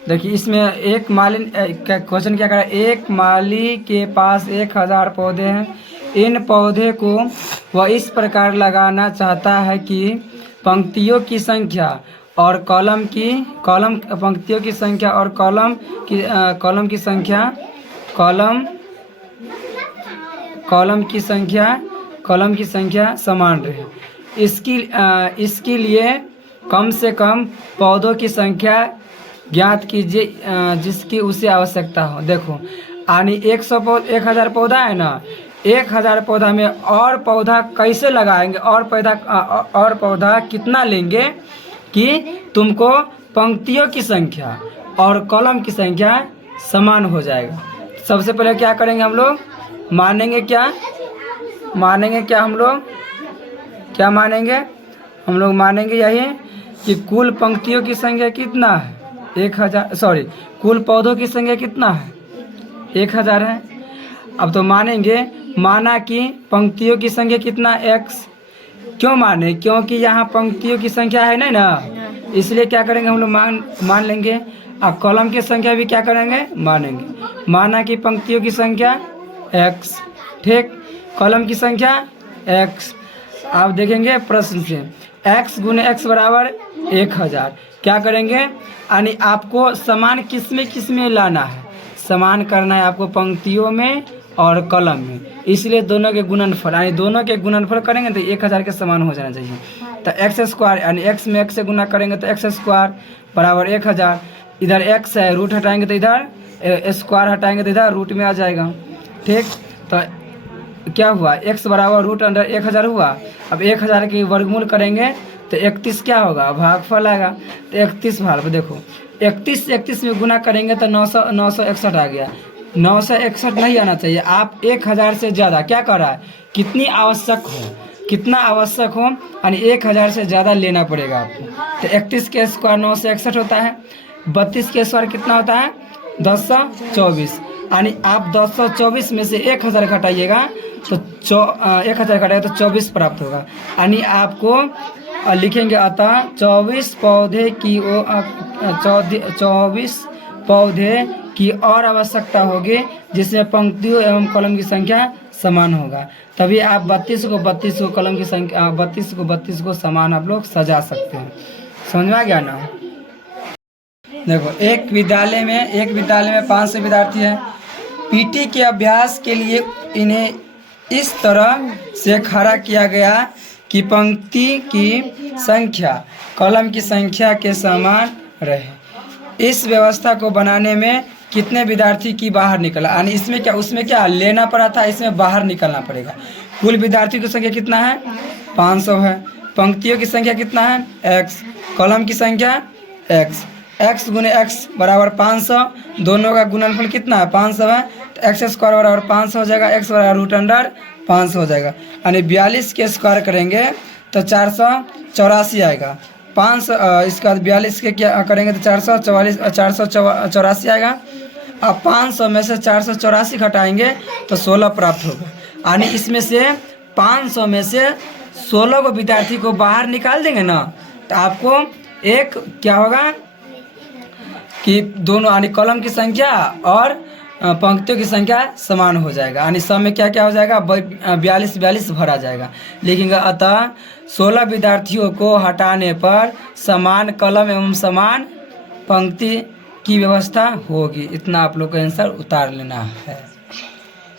देखिए इसमें एक माली क्वेश्चन क्या कर रहा है, एक माली के पास 1000 पौधे हैं। इन पौधे को वह इस प्रकार लगाना चाहता है कि पंक्तियों की संख्या और कॉलम पंक्तियों की संख्या और कॉलम की संख्या समान रहे। इसके लिए कम से कम पौधों की संख्या ज्ञात कीजिए जिसकी उसे आवश्यकता हो। देखो यानी 1000 पौधा है ना, 1000 पौधा में और पौधा कैसे लगाएंगे, और पौधा कितना लेंगे कि तुमको पंक्तियों की संख्या और कॉलम की संख्या समान हो जाएगा। सबसे पहले क्या करेंगे हम लोग, मानेंगे क्या हम लोग मानेंगे यही कि कुल पंक्तियों की संख्या कितना है, 1000 कुल पौधों की संख्या कितना है, 1000 है। अब तो माना कि पंक्तियों की संख्या कितना, x। क्यों माने, क्योंकि यहाँ पंक्तियों की संख्या है नहीं ना, इसलिए क्या करेंगे हम लोग मान लेंगे। अब कॉलम की संख्या भी क्या करेंगे, मानेंगे। माना कि पंक्तियों की संख्या x, ठीक, कॉलम की संख्या x। आप देखेंगे प्रश्न से x गुने x बराबर 1000। क्या करेंगे, यानी आपको समान किस में लाना है, समान करना है आपको पंक्तियों में और कॉलम में। इसलिए दोनों के गुणनफल, यानी दोनों के गुणनफल करेंगे तो 1000 के समान हो जाना चाहिए। तो x स्क्वायर यानी x में x से गुना करेंगे तो x स्क्वायर बराबर 1000। इधर x है, रूट हटाएंगे तो इधर स्क्वायर हटाएंगे तो इधर रूट में आ जाएगा, ठीक। तो क्या हुआ, x बराबर रूट अंडर 1000 हुआ। अब 1000 की वर्गमूल करेंगे तो 31 क्या होगा, भागफल आएगा। तो 31 भाग देखो 31 में गुना करेंगे तो 961 आ गया। 961 नहीं आना चाहिए, आप 1000 से ज़्यादा क्या कर रहा है, कितना आवश्यक हो यानी 1000 से ज़्यादा लेना पड़ेगा आपको। तो 31 के स्क्वायर 961 होता है, 32 के स्क्वायर कितना होता है 1024, यानी आप 1024 में से 1000 घटाइएगा तो 1000 घटाएगा तो 24 प्राप्त होगा। यानी आपको लिखेंगे अतः 24 पौधे की और आवश्यकता होगी जिसमें पंक्तियों एवं कॉलम की संख्या समान होगा। तभी आप 32 को कॉलम की संख्या 32 को समान आप लोग सजा सकते हैं। समझ में आ गया ना। देखो एक विद्यालय में 500 विद्यार्थी हैं। पीटी के अभ्यास के लिए इन्हें इस तरह से खड़ा किया गया कि पंक्ति की संख्या कॉलम की संख्या के समान रहे। इस व्यवस्था को बनाने में कितने विद्यार्थी की बाहर निकला, यानी उसमें क्या लेना पड़ा था, इसमें बाहर निकलना पड़ेगा। कुल विद्यार्थियों की संख्या कितना है, 500 है। पंक्तियों की संख्या कितना है, x। कॉलम की संख्या x गुने x बराबर 500। दोनों का गुणनफल कितना है, 500 है। तो x स्क्वायर बराबर 500 हो जाएगा, x बराबर रूट अंडर 500 हो जाएगा। यानी 42 के स्क्वायर करेंगे तो 484 आएगा। 500 इसके बाद 42 के क्या करेंगे तो 484 आएगा। अब 500 में से 484 घटाएंगे तो 16 प्राप्त होगा। यानी इसमें से 500 में से 16 को विद्यार्थी को बाहर निकाल देंगे ना, तो आपको एक क्या होगा कि दोनों यानी कॉलम की संख्या और पंक्तियों की संख्या समान हो जाएगा। यानी सब में क्या हो जाएगा, 42 भरा जाएगा। लिखेंगे अतः 16 विद्यार्थियों को हटाने पर समान कॉलम एवं समान पंक्ति की व्यवस्था होगी। इतना आप लोग का आंसर उतार लेना है।